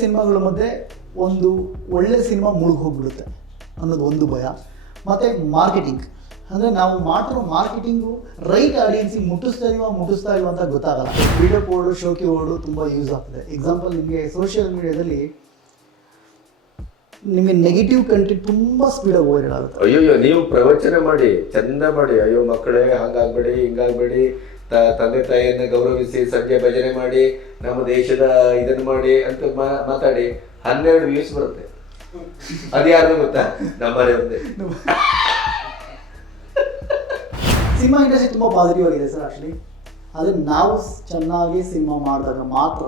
ಸಿನಿಮಾಗಳು ಮಧ್ಯೆ ಒಂದು ಒಳ್ಳೆ ಸಿನಿಮಾ ಮುಳುಗಿ ಹೋಗ್ಬಿಡುತ್ತೆ ಅನ್ನೋದು ಒಂದು ಭಯ. ಮತ್ತು ಮಾರ್ಕೆಟಿಂಗ್. ಅಂದರೆ ನಾವು ಮಾಡಿರೋ ಮಾರ್ಕೆಟಿಂಗು ರೈಟ್ ಆಡಿಯನ್ಸಿಗೆ ಮುಟ್ಟಿಸ್ತಾ ಇಲ್ವಾ ಮುಟ್ಟಿಸ್ತಾ ಇಲ್ವಾ ಅಂತ ಗೊತ್ತಾಗಲ್ಲ. ಬಿಲ್ಡಪ್ ಓಡು ಶೋಕಿ ಓಡು ತುಂಬ ಯೂಸ್ ಆಗ್ತದೆ. ಎಕ್ಸಾಂಪಲ್ ನಿಮಗೆ ಸೋಷಿಯಲ್ ಮೀಡಿಯಾದಲ್ಲಿ ನಿಮಗೆ ನೆಗೆಟಿವ್ ಕಂಟೆಂಟ್ ತುಂಬ ಸ್ಪೀಡಾಗಿ ವೈರಲ್ ಆಗುತ್ತೆ. ಅಯ್ಯೋ ನೀವು ಪ್ರವಚನ ಮಾಡಿ, ಚಂದ ಮಾಡಿ, ಅಯ್ಯೋ ಮಕ್ಕಳೇ, ಹಂಗಾಗ್ಬೇಡಿ, ಹಿಂಗಾಗ್ಬೇಡಿ ತ- ತಂದೆ ತಾಯಿಯನ್ನು ಗೌರವಿಸಿ ಸಂಜೆ ಭಜನೆ ಮಾಡಿ, ನಮ್ಮ ದೇಶದ ಇದನ್ನು ಮಾಡಿ ಅಂತ ಮಾತಾಡಿ ಹನ್ನೆರಡು ವ್ಯೂಸ್ ಬರುತ್ತೆ. ಅದು ಯಾರು ಗೊತ್ತಾ? ನಮ್ಮನೆ ಒಂದೇ. ಸಿನಿಮಾ ಇಂಡಸ್ಟ್ರಿ ತುಂಬ ಪಾಸಿಟಿವ್ ಆಗಿದೆ ಸರ್ ಆ್ಯಕ್ಚುಲಿ ಅದು ನಾವು ಚೆನ್ನಾಗಿ ಸಿನಿಮಾ ಮಾಡಿದಾಗ ಮಾತ್ರ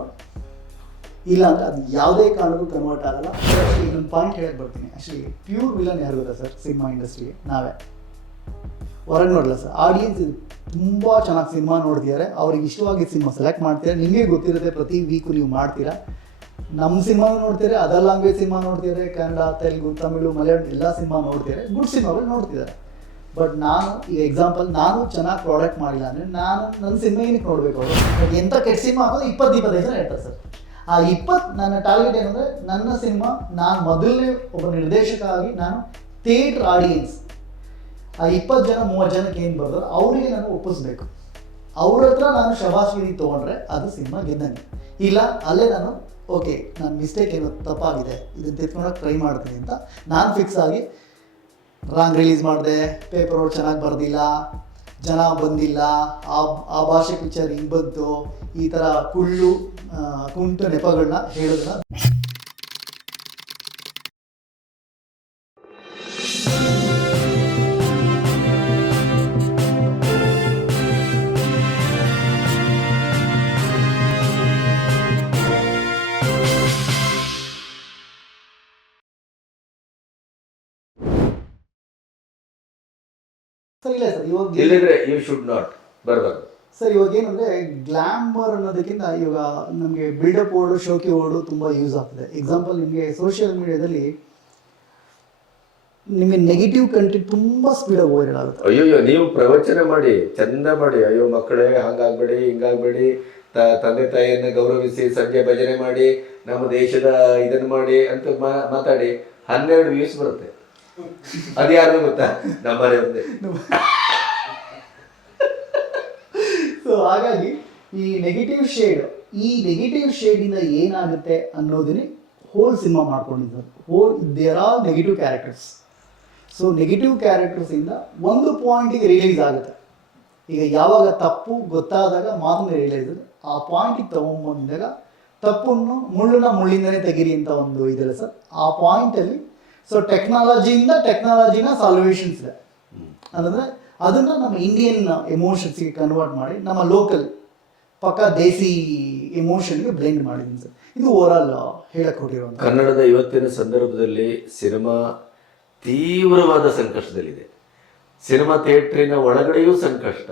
ಇಲ್ಲ ಅಂದರೆ ಅದು ಯಾವುದೇ ಕಾರಣಕ್ಕೂ ಕನ್ವರ್ಟ್ ಆಗಲ್ಲ. ಇನ್ನೊಂದು ಪಾಯಿಂಟ್ ಹೇಳಕ್ಕೆ ಬರ್ತೀನಿ. ಆ್ಯಕ್ಚುಲಿ ಪ್ಯೂರ್ ವಿಲನ್ ಯಾರು ಗೊತ್ತಾ ಸರ್, ಸಿನಿಮಾ ಇಂಡಸ್ಟ್ರಿಗೆ? ನಾವೇ. ಹೊರಗೆ ನೋಡಲ್ಲ ಸರ್ ಆಡಿಯನ್ಸ್ ತುಂಬ ಚೆನ್ನಾಗಿ ಸಿನಿಮಾ ನೋಡ್ತಿದ್ದಾರೆ ಅವ್ರಿಗೆ ಇಷ್ಟವಾಗಿದ್ದ ಸಿನಿಮಾ ಸೆಲೆಕ್ಟ್ ಮಾಡ್ತೀರ ನಿಮಗೆ ಗೊತ್ತಿರುತ್ತೆ ಪ್ರತಿ ವೀಕು ನೀವು ಮಾಡ್ತೀರಾ. ನಮ್ಮ ಸಿನಿಮಾ ನೋಡ್ತೀರ ಅದರ್ ಲ್ಯಾಂಗ್ವೇಜ್ ಸಿನಿಮಾ ನೋಡ್ತಿದ್ದಾರೆ ಕನ್ನಡ, ತೆಲುಗು, ತಮಿಳು, ಮಲಯಾಳಂ ಎಲ್ಲ ಸಿನಿಮಾ ನೋಡ್ತಿದ್ದಾರೆ ಗುಡ್ ಸಿನಿಮಾಗಳು ನೋಡ್ತಿದ್ದಾರೆ ಬಟ್ ನಾನು ಈಗ ಎಕ್ಸಾಂಪಲ್ ನಾನು ಚೆನ್ನಾಗಿ ಪ್ರಾಡಕ್ಟ್ ಮಾಡಿಲ್ಲ ಅಂದರೆ ನಾನು ನನ್ನ ಸಿನಿಮಾ ಏನಕ್ಕೆ ನೋಡಬೇಕು ಅವರು? ಎಂಥ ಕೆಟ್ಟ ಸಿನಿಮಾ ಹಾಕೋದು? ಇಪ್ಪತ್ತು, ಇಪ್ಪತ್ತೈದು ಜನ ಹೇಳ್ತಾರೆ ಸರ್ ಆ ಇಪ್ಪತ್ತು ನನ್ನ ಟಾರ್ಗೆಟ್ ಏನಂದರೆ ನನ್ನ ಸಿನಿಮಾ, ನಾನು ಮೊದಲನೇ ಒಬ್ಬ ನಿರ್ದೇಶಕ ಆಗಿ ನಾನು ಥಿಯೇಟ್ರ್ ಆಡಿಯನ್ಸ್ ಆ ಇಪ್ಪತ್ತು ಜನ, ಮೂವತ್ತು ಜನಕ್ಕೆ ಏನು ಬರ್ತದೆ ಅವರಿಗೆ ನಾನು ಒಪ್ಪಿಸ್ಬೇಕು. ಅವ್ರ ಹತ್ರ ನಾನು ಶಬಾಶ್ಗಿರಿ ತೊಗೊಂಡ್ರೆ ಅದು ಸಿನಿಮಾ ಗೆದ್ದಂಗೆ. ಇಲ್ಲ, ಅಲ್ಲೇ ನಾನು, ಓಕೆ ನನ್ನ ಮಿಸ್ಟೇಕ್ ಏನೋ ತಪ್ಪಾಗಿದೆ, ಇದನ್ನು ತಿಳ್ಕೊಳಕ್ಕೆ ಟ್ರೈ ಮಾಡ್ತೀನಿ ಅಂತ ನಾನು ಫಿಕ್ಸ್ ಆಗಿ ರಾಂಗ್ ರಿಲೀಸ್ ಮಾಡಿದೆ ಪೇಪರ್ ಅವ್ರು ಚೆನ್ನಾಗಿ ಬರ್ದಿಲ್ಲ, ಜನ ಬಂದಿಲ್ಲ ಆ ಆ ಭಾಷೆ ಪಿಕ್ಚರ್ ಹಿಂಗೆ ಬಂತು, ಈ ಥರ ಕುಳ್ಳು ಕುಂಟು ನೆಪಗಳನ್ನ ಹೇಳೋದನ್ನ ಸರ್ ಇಲ್ಲ ಸರ್ ಇವಾಗ ಇಲ್ಲಿದ್ರೆ ಯು ಶುಡ್ ನಾಟ್ ಬರಬಾರ್ದು. ಸರ್ ಇವಾಗ ಏನಂದ್ರೆ ಗ್ಲಾಮರ್ ಅನ್ನೋದಕ್ಕಿಂತ ಇವಾಗ ನಮಗೆ ಬಿಲ್ಡಪ್ ಓಡು ಶೋಕಿ ಓಡು ತುಂಬ ಯೂಸ್ ಆಗ್ತದೆ. ಎಕ್ಸಾಂಪಲ್ ನಿಮಗೆ ಸೋಷಿಯಲ್ ಮೀಡಿಯಾದಲ್ಲಿ ನಿಮಗೆ ನೆಗೆಟಿವ್ ಕಂಟೆಂಟ್ ಸ್ಪೀಡ್ ಆಗಿ ವೈರಲ್ ಆಗುತ್ತೆ. ಅಯ್ಯೋ ನೀವು ಪ್ರವಚನ ಮಾಡಿ ಚಂದ ಮಾಡಿ ಅಯ್ಯೋ ಮಕ್ಕಳೇ ಹಂಗಾಗ್ಬೇಡಿ ಹಿಂಗಾಗ್ಬೇಡಿ ತಂದೆ ತಾಯಿಯನ್ನ ಗೌರವಿಸಿ ಸಂಜೆ ಭಜನೆ ಮಾಡಿ ನಮ್ಮ ದೇಶದ ಇದನ್ನ ಮಾಡಿ ಅಂತ ಮಾತಾಡಿ ಹನ್ನೆರಡು ವ್ಯೂಸ್ ಬರುತ್ತೆ. ಅದು ಯಾರು ಗೊತ್ತಾ? ನಮ್ಮನೆ ಒಂದೇ. ಸೊ ಹಾಗಾಗಿ ಈ ನೆಗೆಟಿವ್ ಶೇಡ್ ಈ ನೆಗೆಟಿವ್ ಶೇಡಿಂದ ಏನಾಗುತ್ತೆ ಅನ್ನೋದನ್ನೇ ಹೋಲ್ ಸಿನಿಮಾ ಮಾಡ್ಕೊಂಡಿದ್ದಾರೆ whole there are negative characters so negative ಕ್ಯಾರೆಕ್ಟರ್ಸಿಂದ ಒಂದು ಪಾಯಿಂಟಿಗೆ ರಿಲೀಸ್ ಆಗುತ್ತೆ. ಈಗ ಯಾವಾಗ ತಪ್ಪು ಗೊತ್ತಾದಾಗ ಮಾತ್ರ ರಿಯಲೈಸ್ ಆ ಪಾಯಿಂಟಿಗೆ ತೊಗೊಂಬಂದಾಗ ತಪ್ಪನ್ನು ಮುಳ್ಳನ್ನ ಮುಳ್ಳಿಂದನೇ ತೆಗೀರಿ ಅಂತ ಒಂದು ಇದೆಲ್ಲ ಸರ್. ಆ ಪಾಯಿಂಟಲ್ಲಿ ಸೊ ಟೆಕ್ನಾಲಜಿಯಿಂದ ಟೆಕ್ನಾಲಜಿನ ಸಾಲ್ವೇಷನ್ಸ್ ಇದೆ. ಅದಂದ್ರೆ ಅದನ್ನು ನಮ್ಮ ಇಂಡಿಯನ್ ಎಮೋಷನ್ಸ್ಗೆ ಕನ್ವರ್ಟ್ ಮಾಡಿ ನಮ್ಮ ಲೋಕಲ್ ಪಕ್ಕ ದೇಸಿ ಎಮೋಷನ್ಗೆ ಬ್ಲೆಂಡ್ ಮಾಡಿದ್ದೀನಿ ಸರ್. ಇದು ಓವರ್ ಆಲ್ ಹೇಳಕ್ಕೆ ಹೋಗಿರೋ ಕನ್ನಡದ ಇವತ್ತಿನ ಸಂದರ್ಭದಲ್ಲಿ ಸಿನಿಮಾ ತೀವ್ರವಾದ ಸಂಕಷ್ಟದಲ್ಲಿದೆ. ಸಿನಿಮಾ ಥಿಯೇಟ್ರಿನ ಒಳಗಡೆಯೂ ಸಂಕಷ್ಟ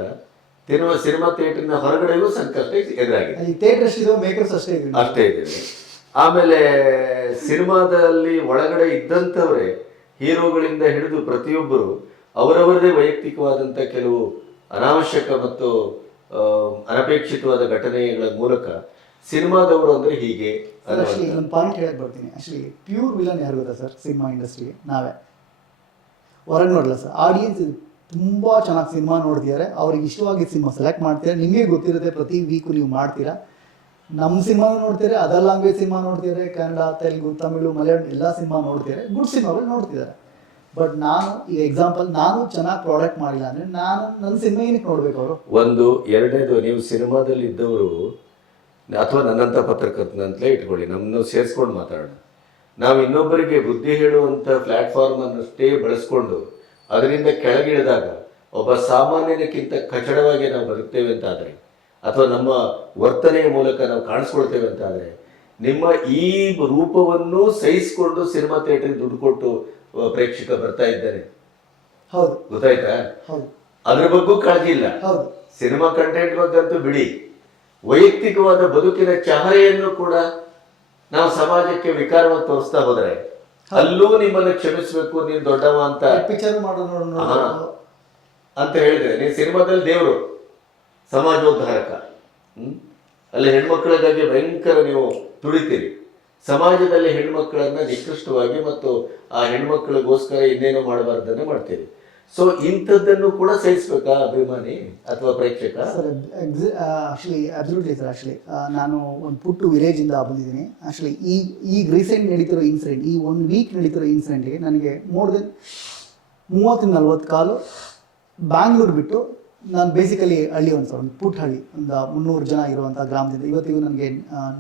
ಸಿನಿಮಾ ಸಿನಿಮಾ ಥಿಯೇಟ್ರಿನ ಹೊರಗಡೆಯೂ ಸಂಕಷ್ಟ ಎದುರಾಗಿದೆ. ಥಿಯೇಟರ್ ಎಷ್ಟಿದೆ ಮೇಕರ್ಸ್ ಅಷ್ಟೇ ಅಷ್ಟೇ ಇದೆ ಆಮೇಲೆ ಸಿನಿಮಾದಲ್ಲಿ ಒಳಗಡೆ ಇದ್ದಂಥವ್ರೆ ಹೀರೋಗಳಿಂದ ಹಿಡಿದು ಪ್ರತಿಯೊಬ್ಬರು ಅವರವರದೇ ವೈಯಕ್ತಿಕವಾದಂಥ ಕೆಲವು ಅನಾವಶ್ಯಕ ಮತ್ತು ಅನಪೇಕ್ಷಿತವಾದ ಘಟನೆಗಳ ಮೂಲಕ ಸಿನಿಮಾದವರು ಅಂದ್ರೆ ಹೀಗೆ ಆಕ್ಚುಲಿ ಒಂದು ಪಾಯಿಂಟ್ ಹೇಳಕ್ ಬರ್ತೀನಿ. ಆಕ್ಚುಲಿ ಪ್ಯೂರ್ ವಿಲನ್ ಯಾರು ಗೊತ್ತಾ ಸರ್ ಸಿನಿಮಾ ಇಂಡಸ್ಟ್ರಿಗೆ? ನಾವೇ. ಹೊರಗೆ ನೋಡಲ್ಲ ಸರ್ ಆಡಿಯನ್ಸ್ ತುಂಬ ಚೆನ್ನಾಗಿ ಸಿನಿಮಾ ನೋಡ್ತಿದ್ದಾರೆ. ಅವ್ರಿಗೆ ಇಷ್ಟವಾಗಿದ್ದ ಸಿನಿಮಾ ಸೆಲೆಕ್ಟ್ ಮಾಡ್ತೀರಾ? ನಿಮಗೆ ಗೊತ್ತಿರುತ್ತೆ ಪ್ರತಿ ವೀಕು ನೀವು ಮಾಡ್ತೀರಾ? ನಮ್ಮ ಸಿನಿಮಾ ನೋಡ್ತೀರಿ ಅದರ್ ಲ್ಯಾಂಗ್ವೇಜ್ ಸಿನಿಮಾ ನೋಡ್ತೀರಿ ಕನ್ನಡ, ತೆಲುಗು, ತಮಿಳು, ಮಲಯಾಳಂ ಎಲ್ಲ ಸಿನಿಮಾ ನೋಡ್ತೀರಿ ಗುಡ್ ಸಿನಿಮಾಗಳು ನೋಡ್ತಿದ್ದಾರೆ. ಬಟ್ ನಾನು ಈ ಎಕ್ಸಾಂಪಲ್ ನಾನು ಚೆನ್ನಾಗಿ ಪ್ರಾಡಕ್ಟ್ ಮಾಡಿಲ್ಲ ಅಂದ್ರೆ ನಾನು ನನ್ನ ಸಿನಿಮಾ ಏನಕ್ಕೆ ನೋಡ್ಬೇಕು ಅವರು? ಒಂದು, ಎರಡನೇದು, ನೀವು ಸಿನಿಮಾದಲ್ಲಿ ಇದ್ದವರು ಅಥವಾ ನನ್ನಂಥ ಪತ್ರಕರ್ತನಂತಲೇ ಇಟ್ಕೊಳ್ಳಿ, ನಮ್ಮನ್ನು ಸೇರಿಸ್ಕೊಂಡು ಮಾತಾಡೋಣ. ನಾವು ಇನ್ನೊಬ್ಬರಿಗೆ ಬುದ್ಧಿ ಹೇಳುವಂಥ ಪ್ಲ್ಯಾಟ್ಫಾರ್ಮನ್ನು ಅನ್ನಷ್ಟೇ ಬಳಸ್ಕೊಂಡು, ಅದರಿಂದ ಕೆಳಗಿಳಿದಾಗ, ಒಬ್ಬ ಸಾಮಾನ್ಯನಕ್ಕಿಂತ ಕಚಡವಾಗಿ ನಾವು ಬರುತ್ತೇವೆ ಅಂತಾದರೆ ಅಥವಾ ನಮ್ಮ ವರ್ತನೆಯ ಮೂಲಕ ನಾವು ಕಾಣಿಸ್ಕೊಳ್ತೇವೆ ಅಂತಾದರೆ ನಿಮ್ಮ ಈ ರೂಪವನ್ನು ಸಹಿಸಿಕೊಂಡು ಸಿನಿಮಾ ಥಿಯೇಟ್ರಿಗೆ ದುಡ್ಡು ಕೊಟ್ಟು ಪ್ರೇಕ್ಷಕ ಬರ್ತಾ ಇದ್ದಾರೆ. ಹೌದು. ಗೊತ್ತಾಯ್ತಾ? ಹೌದು. ಅದ್ರ ಬಗ್ಗೂ ಕಾಳಜಿ ಇಲ್ಲ. ಹೌದು. ಸಿನಿಮಾ ಕಂಟೆಂಟ್ ಬಗ್ಗಂತೂ ಬಿಡಿ. ವೈಯಕ್ತಿಕವಾದ ಬದುಕಿನ ಚಹರೆಯನ್ನು ಕೂಡ ನಾವು ಸಮಾಜಕ್ಕೆ ವಿಕಾರವಾಗಿ ತೋರಿಸ್ತಾ ಹೋದ್ರೆ ಅಲ್ಲೂ ನಿಮ್ಮನ್ನು ಕ್ಷಮಿಸಬೇಕು ನೀನ್ ದೊಡ್ಡವ ಅಂತ. ಪಿಕ್ಚರ್ ಅಂತ ಹೇಳಿದ್ರೆ ನೀನ್ ಸಿನಿಮಾದಲ್ಲಿ ದೇವರು. ಸಮಾಜೋದ್ಧಾರಕ. ಅಲ್ಲಿ ಹೆಣ್ಮಕ್ಳಿಗಾಗಿ ಭಯಂಕರ ನೀವು ತುಳಿತೀರಿ ಸಮಾಜದಲ್ಲಿ ಹೆಣ್ಮಕ್ಳನ್ನ ನಿಕೃಷ್ಟವಾಗಿ ಮತ್ತು ಆ ಹೆಣ್ಮಕ್ಳಿಗೋಸ್ಕರ ಇನ್ನೇನು ಮಾಡಬಾರ್ದನ್ನೇ ಮಾಡ್ತೀರಿ. ಸೊ ಇಂಥದ್ದನ್ನು ಕೂಡ ಸಹಿಸ್ಬೇಕಾ ಅಭಿಮಾನಿ ಅಥವಾ ಪ್ರೇಕ್ಷಕ? ಅಬ್ಸಲ್ಯೂಟ್ಲಿ ನಾನು ಒಂದು ಪುಟ್ಟು ವಿಲೇಜಿಂದ ಬಂದಿದ್ದೀನಿ. ಆಕ್ಚುಲಿ ಈ, ಈಗ ರೀಸೆಂಟ್ ನಡೀತಿರೋ ಇನ್ಸಿಡೆಂಟ್ ಈ ಒನ್ ವೀಕ್ ನಡೀತಿರೋ ಇನ್ಸಿಡೆಂಟ್ಗೆ ನನಗೆ ಮೋರ್ ದೆನ್ ಮೂವತ್ತು ನಲ್ವತ್ತು ಕಾಲು ಬ್ಯಾಂಗ್ಳೂರು ಬಿಟ್ಟು ನಾನು ಬೇಸಿಕಲಿ ಹಳ್ಳಿ ಒಂದು ಸರ್ ಒಂದು ಪುಟ್ ಹಳ್ಳಿ ಒಂದು ಮುನ್ನೂರು ಜನ ಇರುವಂಥ ಗ್ರಾಮದಿಂದ. ಇವತ್ತಿಗೂ ನನಗೆ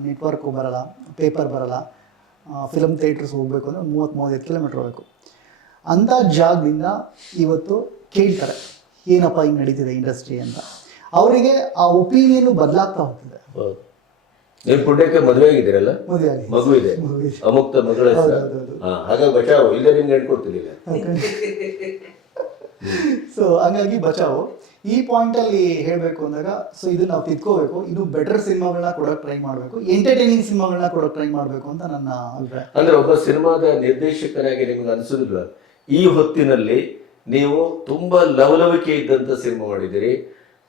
ನೆಟ್ವರ್ಕು ಬರಲ್ಲ ಪೇಪರ್ ಬರಲ್ಲ. ಫಿಲಮ್ ಥಿಯೇಟರ್ಸ್ ಹೋಗಬೇಕು ಅಂದರೆ ಮೂವತ್ತು ಮೂವತ್ತೈದು ಕಿಲೋಮೀಟ್ರ್ ಹೋಗಬೇಕು. ಅಂಥ ಜಾಗದಿಂದ ಇವತ್ತು ಕೇಳ್ತಾರೆ ಏನಪ್ಪ ಹಿಂಗೆ ನಡೀತಿದೆ ಇಂಡಸ್ಟ್ರಿ ಅಂತ. ಅವರಿಗೆ ಆ ಒಪಿನಿಯನ್ ಬದಲಾಗ್ತಾ ಹೋಗ್ತಿದೆ. ನೀವು ಪುಣ್ಯಕ್ಕೆ ಮದುವೆ ಆಗಿದ್ದೀರಲ್ಲ? ಮಗು ಇದೆ. ಅಮುಕ್ತ ಮಗಳ ಹಾಗಾಗಿ ಬಚಾವ್ ಇಲ್ಲದೆ ನಿಮ್ಗೆ ಹೇಳ್ಕೊಡ್ತಿರ್ಲಿಲ್ಲ ಸೊ ಹಂಗಾಗಿ ಬಚಾವು. ಈ ಪಾಯಿಂಟಲ್ಲಿ ಹೇಳಬೇಕು ಅಂದಾಗ ಸೊ ಇದನ್ನ ನಾವು ತಿದ್ಕೋಬೇಕು. ಇದು ಬೆಟರ್ ಸಿನಿಮಾಗಳನ್ನ ಕೊಡೋಕೆ ಟ್ರೈ ಮಾಡಬೇಕು. ಎಂಟರ್ಟೈನಿಂಗ್ ಸಿನಿಮಾಗಳನ್ನ ಕೊಡೋಕೆ ಟ್ರೈ ಮಾಡಬೇಕು ಅಂತ ನನ್ನ ಅಭಿಪ್ರಾಯ. ಅಂದ್ರೆ ಒಬ್ಬ ಸಿನಿಮಾದ ನಿರ್ದೇಶಕರಾಗಿ ನಿಮ್ಗೆ ಅನಿಸೋದಿಲ್ಲ ಈ ಹೊತ್ತಿನಲ್ಲಿ ನೀವು ತುಂಬಾ ಲವಲವಿಕೆ ಇದ್ದಂತ ಸಿನಿಮಾ ಮಾಡಿದಿರಿ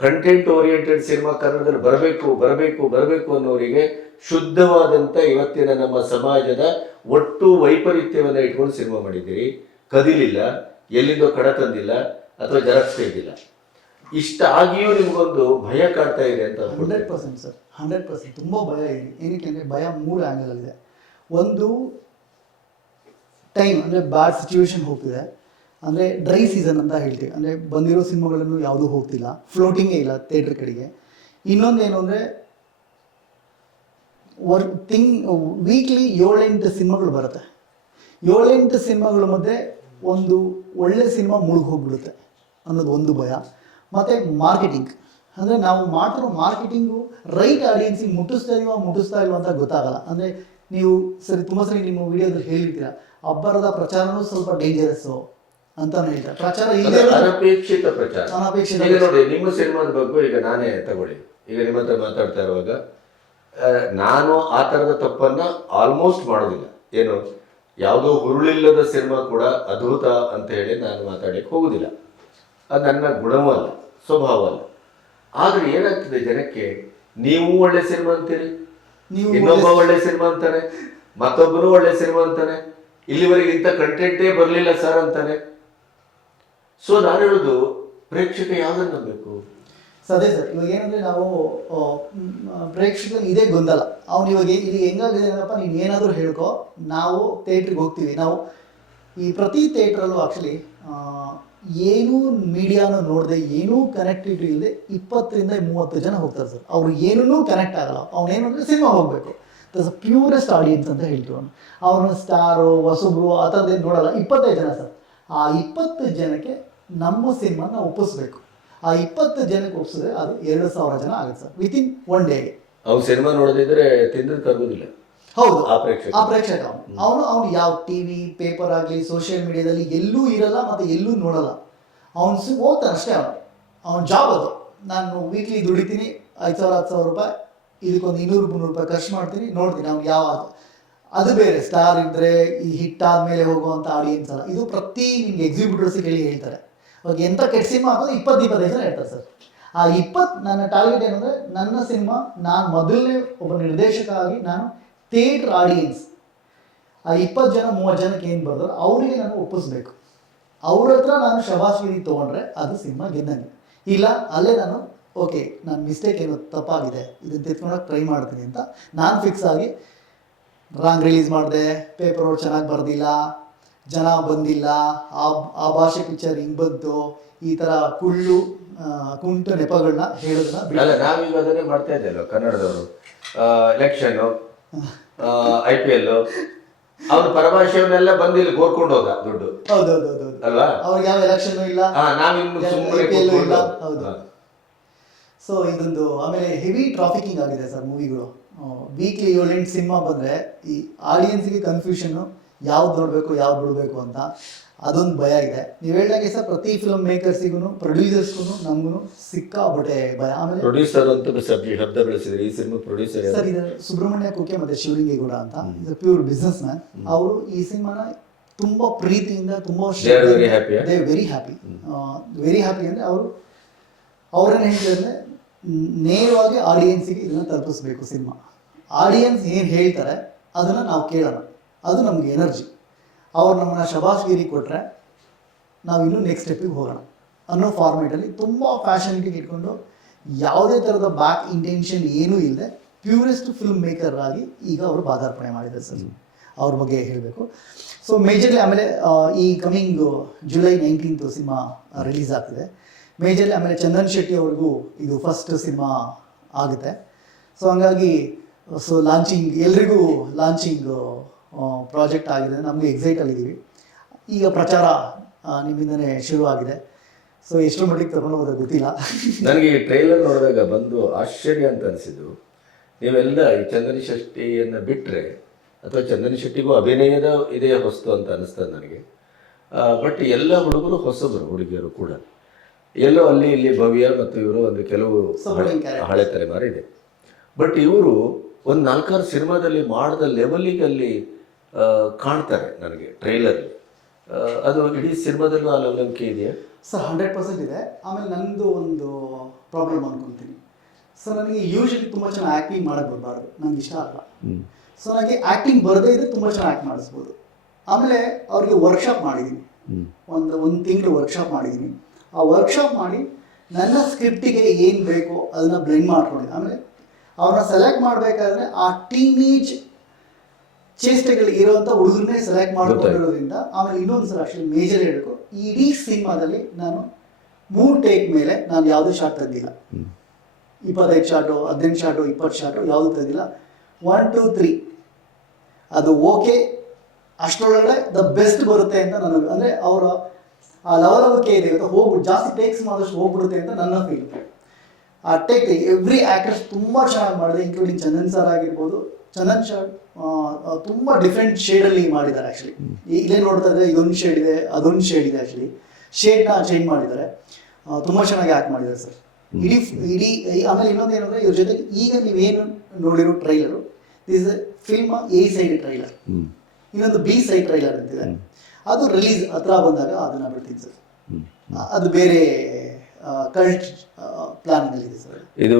ಕಂಟೆಂಟ್ ಓರಿಯೆಂಟೆಡ್ ಸಿನಿಮಾ ಕನ್ನಡದಲ್ಲಿ ಬರಬೇಕು ಬರಬೇಕು ಬರಬೇಕು ಅನ್ನೋರಿಗೆ ಶುದ್ಧವಾದಂತ ಇವತ್ತಿನ ನಮ್ಮ ಸಮಾಜದ ಒಟ್ಟು ವೈಪರೀತ್ಯವನ್ನ ಇಟ್ಕೊಂಡು ಸಿನಿಮಾ ಮಾಡಿದ್ದೀರಿ. ಕದಿಲಿಲ್ಲ. ಎಲ್ಲಿಂದೋ ಕಡ ತಂದಿಲ್ಲ ಅಥವಾ ಜರಕ್ಸ್ ತೆಗೆದಿಲ್ಲ. ಇಷ್ಟ ಆಗಿಯೂ ನಿಮ್ಗೊಂದು ಭಯ ಕಾಡ್ತಾ ಇದೆ ಅಂತ. Hundred percent sir, hundred percent. ತುಂಬ ಭಯ ಇದೆ. ಏನಕ್ಕೆ ಅಂದರೆ ಭಯ ಮೂರು ಆ್ಯಂಗಲಲ್ಲಿದೆ ಒಂದು ಟೈಮ್ ಅಂದರೆ ಬ್ಯಾಡ್ ಸಿಚುವೇಶನ್ ಹೋಗ್ತಿದೆ. ಅಂದರೆ ಡ್ರೈ ಸೀಸನ್ ಅಂತ ಹೇಳ್ತೀವಿ. ಅಂದರೆ ಬಂದಿರೋ ಸಿನಿಮಾಗಳನ್ನು ಯಾವುದೂ ಹೋಗ್ತಿಲ್ಲ. ಫ್ಲೋಟಿಂಗೇ ಇಲ್ಲ ಥಿಯೇಟರ್ ಕಡೆಗೆ. ಇನ್ನೊಂದೇನು ಅಂದರೆ ವರ್ಕ್ ತಿಂಗ್ ವೀಕ್ಲಿ ಏಳೆಂಟು ಸಿನಿಮಾಗಳು ಬರುತ್ತೆ. ಏಳೆಂಟು ಸಿನಿಮಾಗಳ ಮಧ್ಯೆ ಒಂದು ಒಳ್ಳೆ ಸಿನಿಮಾ ಮುಳುಗಿ ಹೋಗ್ಬಿಡುತ್ತೆ ಅನ್ನೋದು ಒಂದು ಭಯ. ಮತ್ತು ಮಾರ್ಕೆಟಿಂಗ್. ಅಂದರೆ ನಾವು ಮಾಡ್ತಿರೋ ಮಾರ್ಕೆಟಿಂಗು ರೈಟ್ ಆಡಿಯನ್ಸಿಗೆ ಮುಟ್ಟಿಸ್ತಾ ಇಲ್ವಾ ಮುಟ್ಟಿಸ್ತಾ ಇಲ್ವಾ ಅಂತ ಗೊತ್ತಾಗಲ್ಲ. ಅಂದರೆ ನೀವು ಸರಿ ತುಂಬ ಸರಿ ನಿಮ್ಮ ವಿಡಿಯೋದಲ್ಲಿ ಹೇಳಿರ್ತೀರ ಅಬ್ಬರದ ಪ್ರಚಾರನೂ ಸ್ವಲ್ಪ ಡೇಂಜರಸ್ಸು ಅಂತಾನು ಹೇಳ್ತಾರೆ. ಪ್ರಚಾರ ಇದೆ ಅನಪೇಕ್ಷಿತ ಪ್ರಚಾರ. ಅನಪೇಕ್ಷಿತ ಈಗ ನೋಡಿ ನಿಮ್ಮ ಸಿನಿಮಾದ ಬಗ್ಗೆ ಈಗ ನಾನೇ ತಗೊಳ್ಳಿ. ಈಗ ನಿಮ್ಮ ಹತ್ರ ಮಾತಾಡ್ತಾ ಇರುವಾಗ ನಾನು ಆ ಥರದ ತಪ್ಪನ್ನ ಆಲ್ಮೋಸ್ಟ್ ಮಾಡೋದಿಲ್ಲ. ಏನು? ಯಾವುದೋ ಹುರುಳಿಲ್ಲದ ಸಿನಿಮಾ ಕೂಡ ಅದ್ಭುತ ಅಂತ ಹೇಳಿ ನಾನು ಮಾತಾಡಕ್ಕೆ ಹೋಗುದಿಲ್ಲ. ಅದು ನನ್ನ ಗುಣವೂ ಅಲ್ಲ ಸ್ವಭಾವ ಅಲ್ಲ. ಆದ್ರೆ ಏನಾಗ್ತದೆ ಜನಕ್ಕೆ ನೀವು ಒಳ್ಳೆ ಸಿನಿಮಾ ಅಂತೀರಿ ನೀವು ಇನ್ನೊಬ್ಬ ಒಳ್ಳೆ ಸಿನಿಮಾ ಅಂತಾನೆ ಮತ್ತೊಬ್ಬನು ಒಳ್ಳೆ ಸಿನಿಮಾ ಅಂತಾನೆ ಇಲ್ಲಿವರೆಗೆ ಇಂಥ ಕಂಟೆಂಟೇ ಬರಲಿಲ್ಲ ಸರ್ ಅಂತಾನೆ. ಸೊ ನಾನು ಹೇಳುದು ಪ್ರೇಕ್ಷಕ ಯಾವ್ದನ್ನ ನಂಬೇಕು ಅದೇ ಸರ್ ಇವಾಗ ಏನಂದ್ರೆ ನಾವು ಪ್ರೇಕ್ಷಕರಿಗೆ ಇದೇ ಗೊಂದಲ. ಅವ್ನು ಇವಾಗ ಇದು ಹೆಂಗಾಗಿದೆ ಏನಪ್ಪ, ನೀನು ಏನಾದರೂ ಹೇಳ್ಕೊ, ನಾವು ಥಿಯೇಟ್ರಿಗೆ ಹೋಗ್ತೀವಿ. ನಾವು ಈ ಪ್ರತಿ ಥಿಯೇಟ್ರಲ್ಲೂ ಆ್ಯಕ್ಚುಲಿ ಏನೂ ಮೀಡಿಯಾನ ನೋಡದೆ, ಏನೂ ಕನೆಕ್ಟಿವಿಟಿ ಇಲ್ಲದೆ ಇಪ್ಪತ್ತರಿಂದ ಮೂವತ್ತು ಜನ ಹೋಗ್ತಾರೆ ಸರ್ ಅವ್ರು ಏನೂ ಕನೆಕ್ಟ್ ಆಗಲ್ಲ. ಅವನೇನು ಅಂದರೆ ಸಿನಿಮಾ ಹೋಗಬೇಕು. ದಸ್ ಪ್ಯೂರೆಸ್ಟ್ ಆಡಿಯನ್ಸ್ ಅಂತ ಹೇಳ್ತೀವಿ ಅವನು. ಅವನು ಸ್ಟಾರು, ಹೊಸಬ್ರು, ಆ ಥರದ್ದೇನು ನೋಡಲ್ಲ. ಇಪ್ಪತ್ತೈದು ಜನ ಸರ್ ಆ ಇಪ್ಪತ್ತು ಜನಕ್ಕೆ ನಮ್ಮ ಸಿನಿಮಾನ ಒಪ್ಪಿಸ್ಬೇಕು. ಆ ಇಪ್ಪತ್ತು ಜನಕ್ಕೆ ಒಪ್ಸಿದ್ರೆ ಅದು ಎರಡು ಸಾವಿರ ಜನ ಆಗುತ್ತೆ ಸರ್ ವಿತಿನ್ ಒನ್ ಡೇಗೆ ಅವ್ನು ಸಿನಿಮಾ ನೋಡದಿದ್ರೆ ತಿಂದ್ರೆ ಕರ್ಗೋದಿಲ್ಲ. ಹೌದು. ಆ ಪ್ರೇಕ್ಷಕ. ಆ ಪ್ರೇಕ್ಷಕ ಅವನು ಅವನು ಯಾವ ಟಿವಿ ಪೇಪರ್ ಆಗಲಿ ಸೋಷಿಯಲ್ ಮೀಡಿಯಾದಲ್ಲಿ ಎಲ್ಲೂ ಇರಲ್ಲ ಮತ್ತೆ ಎಲ್ಲೂ ನೋಡಲ್ಲ. ಅವನು ಸಿ ಹೋಗ್ತಾನೆ ಅಷ್ಟೇ ಅವನು. ಅವ್ನ ಜಾಬ್ ಅದು. ನಾನು ವೀಕ್ಲಿ ದುಡಿತೀನಿ ಐದು ಸಾವಿರ ಹತ್ತು ಸಾವಿರ ರೂಪಾಯಿ ಇದಕ್ಕೊಂದು ಇನ್ನೂರು ಮುನ್ನೂರು ರೂಪಾಯಿ ಖರ್ಚು ಮಾಡ್ತೀನಿ ನೋಡ್ತೀನಿ ಅವ್ನು ಯಾವ ಅದು ಬೇರೆ ಸ್ಟಾರ್ ಇದ್ದರೆ ಈ ಹಿಟ್ ಆದಮೇಲೆ ಹೋಗುವಂಥ ಆಡಿಯನ್ಸ್ ಅಲ್ಲ. ಇದು ಪ್ರತಿ ನಿಮ್ಗೆ ಎಕ್ಸಿಬಿಟರ್ಸಿಗೆ ಹೇಳಿ ಹೇಳ್ತಾರೆ. ಅವಾಗ ಎಂಥ ಕೆಟ್ಟ ಸಿನಿಮಾ ಹಾಕೋದು ಇಪ್ಪತ್ತು ಇಪ್ಪತ್ತು ಜನ ಹೇಳ್ತಾರೆ ಸರ್. ಆ ಇಪ್ಪತ್ತು ನನ್ನ ಟಾರ್ಗೆಟ್ ಏನಂದರೆ ನನ್ನ ಸಿನಿಮಾ ನಾನು ಮೊದಲನೇ ಒಬ್ಬ ನಿರ್ದೇಶಕ ಆಗಿ ನಾನು ಥಿಯೇಟರ್ ಆಡಿಯನ್ಸ್ ಆ ಇಪ್ಪತ್ತು ಜನ, ಮೂವತ್ತು ಜನಕ್ಕೆ ಏನು ಬರ್ತಾರೆ ಅವರಿಗೆ ನಾನು ಒಪ್ಪಿಸ್ಬೇಕು. ಅವ್ರ ಹತ್ರ ನಾನು ಶಬಾಶ್ಗಿರಿ ತೊಗೊಂಡ್ರೆ ಅದು ಸಿನಿಮಾ ಗೆದ್ದಂಗೆ. ಇಲ್ಲ, ಅಲ್ಲೇ ನಾನು ಓಕೆ ನನ್ನ ಮಿಸ್ಟೇಕ್ ಏನೋ ತಪ್ಪಾಗಿದೆ, ಇದನ್ನು ತೆತ್ಕೊಳಕ್ಕೆ ಟ್ರೈ ಮಾಡ್ತೀನಿ ಅಂತ ನಾನು ಫಿಕ್ಸ್ ಆಗಿ ರಾಂಗ್ ರಿಲೀಸ್ ಮಾಡಿದೆ ಪೇಪರ್ ಚೆನ್ನಾಗಿ ಬರ್ದಿಲ್ಲ ಜನ ಬಂದಿಲ್ಲ ಆ ಆ ಭಾಷೆ ಪಿಕ್ಚರ್ ಹಿಂಗೆ ಬಂತು ಈ ಥರ ಕುಳ್ಳು ಕುಂಟು ನೆಪಗಳನ್ನ ಹೇಳೋದನ್ನ. ಅಲ್ಲ ನಾವೀಗ ಅದನ್ನೇ ಮಾಡ್ತಾ ಇದ್ದಲ್ಲ ಕನ್ನಡದವರು. ಎಲೆಕ್ಷನ್ ಐ ಪಿ ಎಲ್ ಅವ್ರ ಪರಭಾಷೆಯವನ್ನೆಲ್ಲ ಬಂದು ಇಲ್ಲಿ ಕೋರ್ಕೊಂಡು ಹೋದ ದುಡ್ಡು. ಹೌದು ಹೌದು ಹೌದು ಹೌದು ಅಲ್ವಾ? ಅವ್ರಿಗೆ ಯಾವ ಎಲೆಕ್ಷನ್ ಇಲ್ಲ. ನಾವಿನ್ನು ಇಲ್ಲ. ಹೌದು. ಸೊ ಇದೊಂದು ಆಮೇಲೆ ಹೆವಿ ಟ್ರಾಫಿಕಿಂಗ್ ಆಗಿದೆ ಸರ್ ಮೂವಿಗಳು ವೀಕ್ಲಿ ಏಳೆಂಟು ಸಿನಿಮಾ ಬಂದರೆ ಈ ಆಡಿಯನ್ಸ್ಗೆ ಕನ್ಫ್ಯೂಷನ್ನು ಯಾವ್ದು ನೋಡಬೇಕು ಯಾವ್ದು ಬಿಡಬೇಕು ಅಂತ ಅದೊಂದು ಭಯ ಇದೆ. ನೀವು ಹೇಳಿದಾಗೆ ಸರ್ ಪ್ರತಿ ಫಿಲ್ಮ್ ಮೇಕರ್ಸಿಗೂ ಪ್ರೊಡ್ಯೂಸರ್ಸ್ಗೂ ನಮಗೂ ಸಿಕ್ಕಾಬಿಟ್ಟೆ ಭಯ. ಆಮೇಲೆ ಪ್ರೊಡ್ಯೂಸರ್ ಅಂತ ಸಬ್ಜೆಕ್ಟ್ ಶಬ್ದ ಬೆಳೆಸಿದ್ರೆ. ಈ ಸಿನಿಮಾ ಪ್ರೊಡ್ಯೂಸರ್ ಸರ್ ಇದು ಸುಬ್ರಹ್ಮಣ್ಯ ಕುಕ್ಕೆ ಮತ್ತೆ ಶಿವಲಿಂಗಿ ಕೂಡ ಅಂತ. ಪ್ಯೂರ್ ಬಿಸ್ನೆಸ್ ಮ್ಯಾನ್ ಅವರು ಈ ಸಿನಿಮಾನ ತುಂಬಾ ಪ್ರೀತಿಯಿಂದ ತುಂಬಾ ah? They very happy very happy ಅಂದ್ರೆ ಅವರು ಅವ್ರನ್ನ ಹೇಳ್ತಾರೆ ನೇರವಾಗಿ ಆಡಿಯನ್ಸಿಗೆ ಇದನ್ನ ತಲುಪಿಸ್ಬೇಕು ಸಿನಿಮಾ. ಆಡಿಯನ್ಸ್ ಏನು ಹೇಳ್ತಾರೆ ಅದನ್ನ ನಾವು ಕೇಳೋಣ. ಅದು ನಮಗೆ ಎನರ್ಜಿ ಅವ್ರು ನಮ್ಮನ್ನ ಶಬಾಸ್ಗಿರಿ ಕೊಟ್ಟರೆ ನಾವು ಇನ್ನೂ ನೆಕ್ಸ್ಟ್ ಸ್ಟೆಪ್ಪಿಗೆ ಹೋಗೋಣ ಅನ್ನೋ ಫಾರ್ಮೇಟಲ್ಲಿ ತುಂಬ ಫ್ಯಾಷನ್ಗೆ ಇಟ್ಕೊಂಡು ಯಾವುದೇ ಥರದ ಬ್ಯಾಕ್ ಇಂಟೆನ್ಷನ್ ಏನೂ ಇಲ್ಲದೆ ಪ್ಯೂರೆಸ್ಟ್ ಫಿಲ್ಮ್ ಮೇಕರ್ ಆಗಿ ಈಗ ಅವರು ಪಾದಾರ್ಪಣೆ ಮಾಡಿದ್ದಾರೆ ಸರ್. ಅವ್ರ ಬಗ್ಗೆ ಹೇಳಬೇಕು. ಸೊ ಮೇಜರ್ಲಿ ಆಮೇಲೆ ಈ coming July nineteenth cinema release ಆಗ್ತಿದೆ. ಮೇಜರ್ಲಿ ಆಮೇಲೆ ಚಂದನ್ ಶೆಟ್ಟಿ ಅವ್ರಿಗೂ ಇದು ಫಸ್ಟ್ ಸಿನಿಮಾ ಆಗುತ್ತೆ. ಸೊ ಹಂಗಾಗಿ ಸೊ ಲಾಂಚಿಂಗ್ ಎಲ್ರಿಗೂ ಲಾಂಚಿಂಗ್ ಪ್ರಾಜೆಕ್ಟ್ ಆಗಿದೆ ನಮಗೆ ಎಕ್ಸೈಟಲ್ಲಿದ್ದೀವಿ ಈಗ ಪ್ರಚಾರ ನಿಮ್ಮಿಂದನೇ ಶುರು ಆಗಿದೆ. ಸೊ ಎಷ್ಟು ಮಟ್ಟಿಗೆ ತಗೊಂಡು ಹೋದ ಗೊತ್ತಿಲ್ಲ. ನನಗೆ ಈ ಟ್ರೈಲರ್ ನೋಡಿದಾಗ ಬಂದು ಆಶ್ಚರ್ಯ ಅಂತ ಅನಿಸಿದ್ದು. ನೀವೆಲ್ಲ ಈ ಚಂದನಿ ಶೆಟ್ಟಿಯನ್ನು ಬಿಟ್ಟರೆ ಅಥವಾ ಚಂದನಿ ಶೆಟ್ಟಿಗೂ ಅಭಿನಯದ ಇದೇ ಹೊಸ್ತು ಅಂತ ಅನಿಸ್ತದೆ ನನಗೆ. ಬಟ್ ಎಲ್ಲ ಹುಡುಗರು ಹೊಸಬರು ಹುಡುಗಿಯರು ಕೂಡ. ಎಲ್ಲೋ ಅಲ್ಲಿ ಇಲ್ಲಿ ಭವ್ಯ ಮತ್ತು ಇವರು ಒಂದು ಕೆಲವು. ಹಳೆ ತಲೆಮಾರಿದೆ. ಬಟ್ ಇವರು ಒಂದು ನಾಲ್ಕಾರು ಸಿನಿಮಾದಲ್ಲಿ ಮಾಡಿದ ಲೆವೆಲಿಗೆ ಅಲ್ಲಿ ಕಾಣ್ತಾರೆ ನನಗೆ ಟ್ರೈಲರ್ ಅದು ಇಡೀ ಸಿನಿಮಾದಲ್ಲೂ ಆ ಲವಲಂಕೆ ಇದೆಯಾ? ಸರ್ ಹಂಡ್ರೆಡ್ ಪರ್ಸೆಂಟ್ ಇದೆ. ಆಮೇಲೆ ನಂದು ಒಂದು ಪ್ರಾಬ್ಲಮ್ ಅನ್ಕೊಂತೀನಿ. ಸೊ ನನಗೆ ಯೂಶಲಿ ತುಂಬ ಚೆನ್ನಾಗಿ ಆ್ಯಕ್ಟಿಂಗ್ ಮಾಡೋಕ್ಕೆ ಬರಬಾರ್ದು. ನನಗೆ ಇಷ್ಟ ಅಲ್ಲ ಸೊ ನನಗೆ ಆ್ಯಕ್ಟಿಂಗ್ ಬರದೇ ಇದ್ರೆ ತುಂಬ ಚೆನ್ನಾಗಿ ಆ್ಯಕ್ಟ್ ಮಾಡಿಸ್ಬೋದು. ಆಮೇಲೆ ಅವ್ರಿಗೆ ವರ್ಕ್ಶಾಪ್ ಮಾಡಿದ್ದೀನಿ ಒಂದು ಒಂದು ತಿಂಗಳು ವರ್ಕ್ಶಾಪ್ ಮಾಡಿದ್ದೀನಿ ಆ ವರ್ಕ್ಶಾಪ್ ಮಾಡಿ ನನ್ನ ಸ್ಕ್ರಿಪ್ಟಿಗೆ ಏನು ಬೇಕೋ ಅದನ್ನು ಬ್ಲೆಂಡ್ ಮಾಡ್ಕೊಂಡಿದ್ದೆ ಆಮೇಲೆ ಅವ್ರನ್ನ ಸೆಲೆಕ್ಟ್ ಮಾಡಬೇಕಾದ್ರೆ ಆ ಟೀನೇಜ್ ಚೇಷ್ಟೆಗಳು ಇರುವಂತ ಹುಡುಗರನ್ನೇ ಸೆಲೆಕ್ಟ್ ಮಾಡ್ಕೊಂಡಿರೋದ್ರಿಂದ ಆಮೇಲೆ ಇನ್ನೊಂದು ಸಲ ಅಷ್ಟೇ ಮೇಜರ್ ಹೇಳಬೇಕು. ಇಡೀ ಸಿನಿಮಾದಲ್ಲಿ ನಾನು ಮೂರು ಟೇಕ್ ಮೇಲೆ ನಾನು ಯಾವುದೇ ಶಾಟ್ ತಂದಿಲ್ಲ ಇಪ್ಪತ್ತೈದು ಶಾಟು ಹದಿನೆಂಟು ಶಾಟು ಇಪ್ಪತ್ತು ಶಾಟು ಯಾವುದು ತೆಗ್ದಿಲ್ಲ. ಒನ್ ಟೂ ತ್ರೀ ಅದು ಓಕೆ ಅಷ್ಟರೊಳಗಡೆ ದ ಬೆಸ್ಟ್ ಬರುತ್ತೆ ಅಂತ ನನಗೆ ಅಂದರೆ ಅವರ ಆ ಲವಲವಿಕೆ ಇದೆ. ಅಂತ ಹೋಗ್ಬಿಟ್ಟು ಜಾಸ್ತಿ ಟೇಕ್ಸ್ ಮಾಡಿದಷ್ಟು ಹೋಗ್ಬಿಡುತ್ತೆ ಅಂತ ನನ್ನ ಫೀಲ್ ಆ ಟೇಕ್ ಎವ್ರಿ ಆ್ಯಕ್ಟರ್ಸ್ ತುಂಬ ಚೆನ್ನಾಗಿ ಮಾಡಿದೆ ಇನ್ಕ್ಲೂಡಿಂಗ್ ಚಂದನ್ ಸರ್ ಆಗಿರ್ಬೋದು ಚಂದನ್ ಶರ್ಟ್ ತುಂಬ ಡಿಫ್ರೆಂಟ್ ಶೇಡಲ್ಲಿ ಮಾಡಿದ್ದಾರೆ ಆ್ಯಕ್ಚುಲಿ ಇಲ್ಲೇ ನೋಡ್ತಾ ಇದ್ರೆ ಇದೊಂದು ಶೇಡ್ ಇದೆ ಅದೊಂದು ಶೇಡ್ ಇದೆ ಆ್ಯಕ್ಚುಲಿ ಶೇಡ್ನ ಚೇಂಜ್ ಮಾಡಿದ್ದಾರೆ. ತುಂಬ ಚೆನ್ನಾಗಿ ಆ್ಯಕ್ಟ್ ಮಾಡಿದ್ದಾರೆ ಸರ್ ಇಡೀ ಇಡೀ ಆಮೇಲೆ ಇನ್ನೊಂದು ಏನಂದರೆ ಇವ್ರ ಜೊತೆಗೆ ಈಗ ನೀವೇನು ನೋಡಿರೋ trailer this film A side trailer ಇನ್ನೊಂದು ಬಿ ಸೈಡ್ ಟ್ರೈಲರ್ ಅಂತಿದೆ. ಅದು ರಿಲೀಸ್ ಹತ್ರ ಬಂದಾಗ ಅದನ್ನು ಬಿಡ್ತೀನಿ ಸರ್ ಅದು ಬೇರೆ ಕಲ್ಟ್ ಪ್ಲಾನಿಂಗ್ ಇದೆ ಸರ್ ಇದು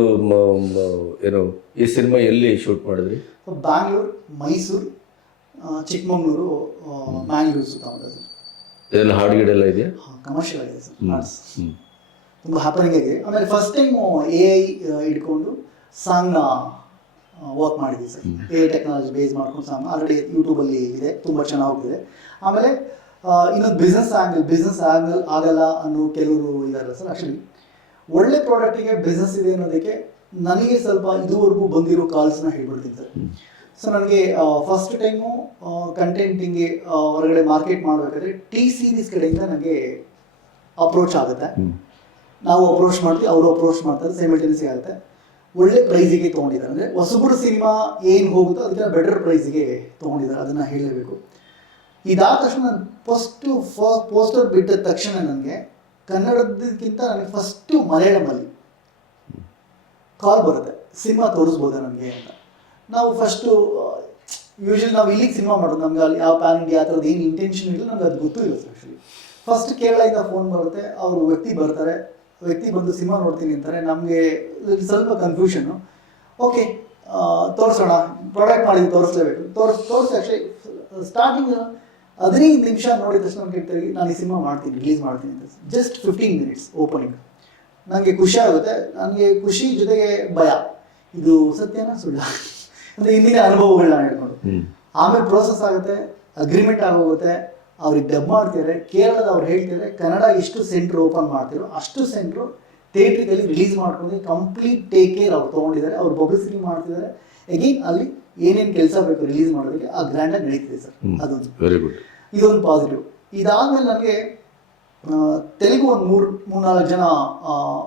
ಏನು ಈ ಸಿನಿಮಾ ಎಲ್ಲಿ ಶೂಟ್ ಮಾಡಿದ್ರಿ? ಬ್ಯಾಂಗ್ಳೂರು ಮೈಸೂರು ಚಿಕ್ಕಮಗಳೂರು ಮ್ಯಾಂಗ್ಳೂರು ಸುತ್ತಮುತ್ತ ಸರ್ ಇದೆಲ್ಲ ಹಾಡುಗಿಡೆಲ್ಲ ಇದೆಯಾ? ಕಮರ್ಷಿಯಲ್ ಆಗಿದೆ ಸರ್ ತುಂಬ ಹ್ಯಾಪನಿಂಗ್ ಆಗಿದೆ. ಆಮೇಲೆ ಫಸ್ಟ್ ಟೈಮ್ ಎ ಐ ಇಟ್ಕೊಂಡು ಸಾಂಗ್ನ ವರ್ಕ್ ಮಾಡಿದ್ವಿ sir. A I technology base ಮಾಡ್ಕೊಂಡು ಸಾಂಗ್ ಆಲ್ರೆಡಿ ಯೂಟ್ಯೂಬಲ್ಲಿ ಇದೆ ತುಂಬ ಚೆನ್ನಾಗಿ ಹೋಗ್ತಿದೆ. ಆಮೇಲೆ ಇನ್ನೊಂದು ಬಿಸ್ನೆಸ್ ಆ್ಯಂಗಲ್ ಬಿಸ್ನೆಸ್ ಆ್ಯಂಗಲ್ ಆಗಲ್ಲ ಅನ್ನೋ ಕೆಲವರು ಇದಾರಲ್ಲ ಸರ್ ಆ್ಯಕ್ಚುಲಿ ಒಳ್ಳೆ ಪ್ರಾಡಕ್ಟಿಗೆ ಬಿಸ್ನೆಸ್ ಇದೆ ಅನ್ನೋದಕ್ಕೆ ನನಗೆ ಸ್ವಲ್ಪ ಇದುವರೆಗೂ ಬಂದಿರೋ ಕಾಲ್ಸ್ನ ಹೇಳ್ಬಿಡ್ತೀನಿ ಸರ್ ಸೊ ನನಗೆ ಫಸ್ಟ್ ಟೈಮು ಕಂಟೆಂಟಿಂಗ್ಗೆ ಹೊರಗಡೆ ಮಾರ್ಕೆಟ್ ಮಾಡಬೇಕಾದ್ರೆ ಟಿ ಸೀರೀಸ್ ಕಡೆಯಿಂದ ನನಗೆ ಅಪ್ರೋಚ್ ಆಗುತ್ತೆ. ನಾವು ಅಪ್ರೋಚ್ ಮಾಡ್ತೀವಿ ಅವರು ಅಪ್ರೋಚ್ ಮಾಡ್ತಾರೆ ಸೈಮಲ್ಟೇನಿಯಸ್ ಆಗುತ್ತೆ. ಒಳ್ಳೆ ಪ್ರೈಸಿಗೆ ತೊಗೊಂಡಿದ್ದಾರೆ. ಅಂದರೆ ಹೊಸಬರು ಸಿನಿಮಾ ಏನು ಹೋಗುತ್ತೋ ಅದಕ್ಕಿಂತ ಬೆಟರ್ ಪ್ರೈಸಿಗೆ ತೊಗೊಂಡಿದ್ದಾರೆ. ಅದನ್ನು ಹೇಳಲೇಬೇಕು. ಇದಾದ ತಕ್ಷಣ ನಾನು ಫಸ್ಟು ಪೋಸ್ಟರ್ ಬಿಟ್ಟ ತಕ್ಷಣ ನನಗೆ ಕನ್ನಡದಕ್ಕಿಂತ ನನಗೆ ಫಸ್ಟು ಮಲಯಾಳಮಲ್ಲಿ ಕಾಲ್ ಬರುತ್ತೆ. ಸಿನಿಮಾ ತೋರಿಸ್ಬೋದಾ ನನಗೆ ಅಂತ. ನಾವು ಫಸ್ಟು ಯೂಶಲಿ ನಾವು ಇಲ್ಲಿಗೆ ಸಿನಿಮಾ ಮಾಡೋದು. ನಮ್ಗೆ ಅಲ್ಲಿ ಯಾವ ಪ್ಯಾನ್ ಇಂಡಿಯಾ ಆ ಥರದ್ದು ಏನು ಇಂಟೆನ್ಷನ್ ಇಲ್ಲ, ನಮ್ಗೆ ಅದು ಗೊತ್ತೂ ಇರುತ್ತೆ ಆ್ಯಕ್ಚುಲಿ ಫಸ್ಟ್ ಕೇರಳದಿಂದ ಫೋನ್ ಬರುತ್ತೆ, ಅವರು ವ್ಯಕ್ತಿ ಬರ್ತಾರೆ. ವ್ಯಕ್ತಿ ಬಂದು ಸಿನಿಮಾ ನೋಡ್ತೀನಿ ಅಂತಾರೆ. ನಮಗೆ ಸ್ವಲ್ಪ ಕನ್ಫ್ಯೂಷನ್ನು ಓಕೆ ತೋರಿಸೋಣ. ಪ್ರೊಡಕ್ಟ್ ಮಾಡಿ ತೋರಿಸ್ಲೇಬೇಕು. ತೋರಿಸ್, ತೋರಿಸಿ ಆ್ಯಕ್ಚುಲಿ ಸ್ಟಾರ್ಟಿಂಗ್ ಹದಿನೈದು ನಿಮಿಷ ನೋಡಿದ ತಕ್ಷಣ ನಮ್ಗೆ ಕೇಳ್ತೀವಿ ನಾನು ಈ ಸಿನಿಮಾ ಮಾಡ್ತೀನಿ ರಿಲೀಸ್ ಮಾಡ್ತೀನಿ ಅಂತ. ಜಸ್ಟ್ ಫಿಫ್ಟೀನ್ ಮಿನಿಟ್ಸ್ ಓಪನಿಂಗ್ ನನಗೆ ಖುಷಿ ಆಗುತ್ತೆ ನನಗೆ ಖುಷಿ ಜೊತೆಗೆ ಭಯ. ಇದು ಸತ್ಯನ ಸುಳ್ಳ? ಅಂದರೆ ಇಂದಿನ ಅನುಭವಗಳನ್ನ ಹೇಳ್ಕೊಂಡು. ಆಮೇಲೆ ಪ್ರೋಸೆಸ್ ಆಗುತ್ತೆ ಅಗ್ರಿಮೆಂಟ್ ಆಗೋಗುತ್ತೆ. ಅವ್ರಿಗೆ ಡಬ್ ಮಾಡ್ತಿದ್ದಾರೆ ಕೇರಳದ ಅವ್ರು ಹೇಳ್ತಿದ್ದಾರೆ ಕನ್ನಡ ಎಷ್ಟು ಸೆಂಟ್ರ್ ಓಪನ್ ಮಾಡ್ತಿರೋ ಅಷ್ಟು ಸೆಂಟ್ರು ಥಿಯೇಟ್ರಿಕಲ್ಲಿ ರಿಲೀಸ್ ಮಾಡ್ಕೊಂಡು ಕಂಪ್ಲೀಟ್ ಟೇಕ್ ಕೇರ್ ಅವ್ರು ತೊಗೊಂಡಿದ್ದಾರೆ ಅವ್ರು ಪಬ್ಲಿಸಿಟಿ ಮಾಡ್ತಿದ್ದಾರೆ. ಎಗೇನ್ ಅಲ್ಲಿ ಏನೇನು ಕೆಲಸ ಬೇಕು ರಿಲೀಸ್ ಮಾಡೋದಕ್ಕೆ ಆ ಗ್ರ್ಯಾಂಡಾಗಿ ನಡೀತಿದೆ ಸರ್. ಅದೊಂದು. ವೆರಿ ಗುಡ್ ಇದೊಂದು ಪಾಸಿಟಿವ್ ಇದಾದ್ಮೇಲೆ ನನಗೆ ತೆಲುಗು ಒಂದು ಮೂರು ಮೂರ್ನಾಲ್ಕು ಜನ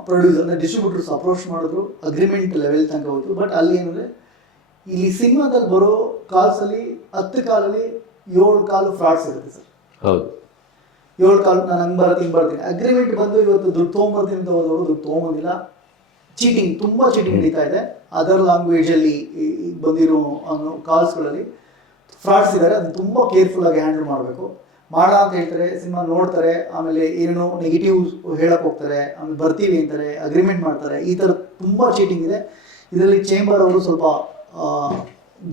ಪ್ರೊಡ್ಯೂಸರ್ ಅಂದರೆ ಡಿಸ್ಟ್ರಿಬ್ಯೂಟರ್ಸ್ ಅಪ್ರೋಚ್ ಮಾಡಿದ್ರು ಅಗ್ರಿಮೆಂಟ್ ಲೆವೆಲ್ ತನಕ ಹೋಯ್ತು ಬಟ್ ಅಲ್ಲಿ ಏನಂದ್ರೆ ಇಲ್ಲಿ ಸಿನಿಮಾದಲ್ಲಿ ಬರೋ ಕಾಲ್ಸಲ್ಲಿ ಹತ್ತು ಕಾಲಲ್ಲಿ ಏಳು ಕಾಲು ಫ್ರಾಡ್ಸ್ ಇರುತ್ತೆ ಸರ್. ಹೌದು. ಏಳು ಕಾಲು ನಾನು ಹಂಗೆ ಬರ್ತೀನಿ ಹಿಂಗೆ ಬರ್ತೀನಿ ಅಗ್ರಿಮೆಂಟ್ ಬಂದು ಇವತ್ತು ದುಡ್ಡು ತೊಗೊಂಬರ್ತೀನಿ ಅಂತ ಹೋದವರು ದುಡ್ಡು ತೊಗೊಂಬಂದಿಲ್ಲ. ಚೀಟಿಂಗ್ ತುಂಬ ಚೀಟಿಂಗ್ ನಡೀತಾ ಇದೆ. ಅದರ್ ಲ್ಯಾಂಗ್ವೇಜಲ್ಲಿ ಬಂದಿರೋ ಕಾಲ್ಸ್ಗಳಲ್ಲಿ ಫ್ರಾಡ್ಸ್ ಇದ್ದಾರೆ ಅದು ತುಂಬ ಕೇರ್ಫುಲ್ಲಾಗಿ ಹ್ಯಾಂಡಲ್ ಮಾಡಬೇಕು. ಮಾಡ ಅಂತ ಹೇಳ್ತಾರೆ ಸಿನಿಮಾ ನೋಡ್ತಾರೆ ಆಮೇಲೆ ಏನು ನೆಗೆಟಿವ್ ಹೇಳಕ್ ಹೋಗ್ತಾರೆ ಆಮೇಲೆ ಬರ್ತೀವಿ ಅಂತಾರೆ ಅಗ್ರಿಮೆಂಟ್ ಮಾಡ್ತಾರೆ. ಈ ಥರ ತುಂಬ ಚೀಟಿಂಗ್ ಇದೆ. ಇದರಲ್ಲಿ ಚೇಂಬರ್ ಅವರು ಸ್ವಲ್ಪ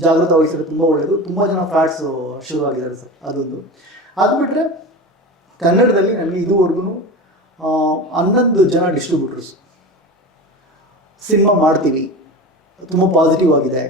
ಜಾಗೃತ ವಹಿಸಿದ್ರೆ ತುಂಬ ಒಳ್ಳೆಯದು ತುಂಬ ಜನ ಫ್ರಾಡ್ಸ್ ಶುರು ಆಗಿದ್ದಾರೆ ಸರ್ ಅದೊಂದು. ಅದು ಬಿಟ್ಟರೆ ಕನ್ನಡದಲ್ಲಿ ನನಗೆ ಇದುವರೆಗೂ ಹನ್ನೊಂದು ಜನ ಡಿಸ್ಟ್ರಿಬ್ಯೂಟರ್ಸ್ ಸಿನಿಮಾ ಮಾಡ್ತೀವಿ. ತುಂಬ ಪಾಸಿಟಿವ್ ಆಗಿದೆ.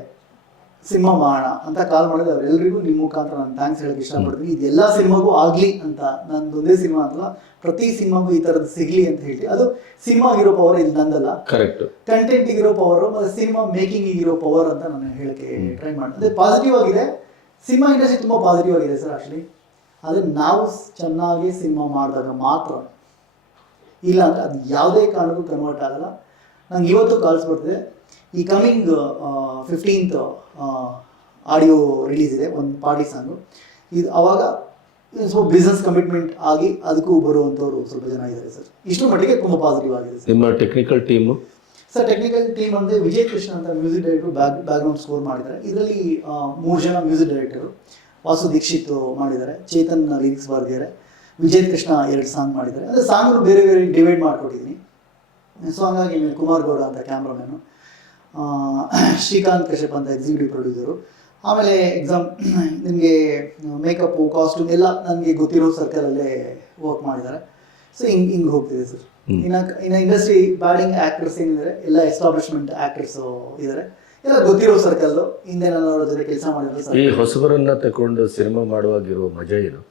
ಸಿನಿಮಾ ಮಾಡೋಣ ಅಂತ ಕಾಲ್ ಮಾಡಿದ್ರೆ ಅವರೆಲ್ಲರಿಗೂ ನಿಮ್ಮ ಮುಖಾಂತರ ನಾನು ಥ್ಯಾಂಕ್ಸ್ ಹೇಳಕ್ಕೆ ಇಷ್ಟಪಡ್ತೀನಿ. ಇದೆಲ್ಲ ಸಿನಿಮಾಗೂ ಆಗಲಿ ಅಂತ ನಂದೊಂದೇ ಸಿನಿಮಾ ಅಂತಲ್ಲ ಪ್ರತಿ ಸಿನಿಮಾಗೂ ಈ ಥರದ್ದು ಸಿಗಲಿ ಅಂತ ಹೇಳಿ ಅದು ಸಿನಿಮಾ ಆಗಿರೋ ಪವರ್ ಇಲ್ಲಿ ನಂದಲ್ಲ. ಕರೆಕ್ಟ್ ಕಂಟೆಂಟ್ ಇರೋ ಪವರ್ ಮತ್ತು ಸಿನಿಮಾ ಮೇಕಿಂಗ್ ಇರೋ ಪವರ್ ಅಂತ ನಾನು ಹೇಳಕ್ಕೆ ಟ್ರೈ ಮಾಡ್ತೀನಿ ಅದೇ ಪಾಸಿಟಿವ್ ಆಗಿದೆ. ಸಿನಿಮಾ ಇಂಡಸ್ಟ್ರಿ ತುಂಬ ಪಾಸಿಟಿವ್ ಆಗಿದೆ ಸರ್ ಆ್ಯಕ್ಚುಲಿ ಆದರೆ ನಾವು ಚೆನ್ನಾಗಿ ಸಿನಿಮಾ ಮಾಡಿದಾಗ ಮಾತ್ರ ಇಲ್ಲ ಅಂದರೆ ಅದು ಯಾವುದೇ ಕಾರಣಕ್ಕೂ ಕನ್ವರ್ಟ್ ಆಗಲ್ಲ. ನಂಗೆ ಇವತ್ತು ಕಾಲ್ಸ್ ಬರ್ತಿದೆ. ಈ ಕಮಿಂಗ್ ಫಿಫ್ಟೀನ್ತ್ ಆಡಿಯೋ ರಿಲೀಸ್ ಇದೆ ಒಂದು ಪಾರ್ಟಿ ಸಾಂಗು ಇದು ಅವಾಗ ಸೊ ಸ್ವಲ್ಪ ಬಿಸ್ನೆಸ್ ಕಮಿಟ್ಮೆಂಟ್ ಆಗಿ ಅದಕ್ಕೂ ಬರುವಂಥವ್ರು ಸ್ವಲ್ಪ ಜನ ಇದ್ದಾರೆ ಸರ್. ಇಷ್ಟು ಮಟ್ಟಿಗೆ ತುಂಬ ಪಾಸಿಟಿವ್ ಆಗಿದೆ ಸರ್. ನಿಮ್ಮ technical team sir technical team ಅಂದರೆ ವಿಜಯ್ ಕೃಷ್ಣ ಅಂತ music director back background score ಮಾಡಿದ್ದಾರೆ. ಇದರಲ್ಲಿ ಮೂರು ಜನ ಮ್ಯೂಸಿಕ್ ಡೈರೆಕ್ಟರು ವಾಸು ದೀಕ್ಷಿತ್ ಮಾಡಿದ್ದಾರೆ. ಚೇತನ್ ಲಿರಿಕ್ಸ್ ಬರೆದಿದ್ದಾರೆ. ವಿಜಯ್ ಕೃಷ್ಣ ಎರಡು ಸಾಂಗ್ ಮಾಡಿದ್ದಾರೆ. ಅಂದರೆ ಸಾಂಗ್ ಬೇರೆ ಬೇರೆ ಡಿವೈಡ್ ಮಾಡಿಕೊಟ್ಟಿದ್ದೀನಿ. ಸೊ ಹಂಗಾಗಿ ಇಲ್ಲಿ ಕುಮಾರ್ ಗೌಡ ಅಂತ ಕ್ಯಾಮ್ರಾಮ್ಯಾನು ಶ್ರೀಕಾಂತ್ ಕಶ್ಯಪ್ ಅಂತ ಎಕ್ಸಿಕ್ಯೂಟಿವ್ ಪ್ರೊಡ್ಯೂಸರು ಆಮೇಲೆ ಎಕ್ಸಾಮ್ ನಿಮಗೆ ಮೇಕಪ್ಪು ಕಾಸ್ಟ್ಯೂಮ್ ಎಲ್ಲ ನನಗೆ ಗೊತ್ತಿರೋ ಸರ್ಕಲಲ್ಲೇ ವರ್ಕ್ ಮಾಡಿದ್ದಾರೆ. ಸೊ ಹಿಂಗೆ ಹಿಂಗೆ ಹೋಗ್ತಿದೆ ಸರ್ ಇನ್ನು ಇನ್ನು ಇಂಡಸ್ಟ್ರಿ ಬ್ಯಾಡಿಂಗ್ ಆ್ಯಕ್ಟರ್ಸ್ ಏನಿದ್ದಾರೆ ಎಲ್ಲ ಎಸ್ಟಾಬ್ಲಿಷ್ಮೆಂಟ್ ಆ್ಯಕ್ಟರ್ಸ್ ಇದ್ದಾರೆ. ಎಲ್ಲ ಗೊತ್ತಿರೋ ಸರ್ಕಲ್ಲು ಹಿಂದೆ ನಾನು ಅವರ ಜೊತೆ ಕೆಲಸ ಮಾಡಿರೋ ಈ ಹೊಸಬರನ್ನು ಹೊಸಬರನ್ನ ತಗೊಂಡು ಸಿನಿಮಾ ಮಾಡುವಾಗಿರುವ ಮಜಾ ಏನು?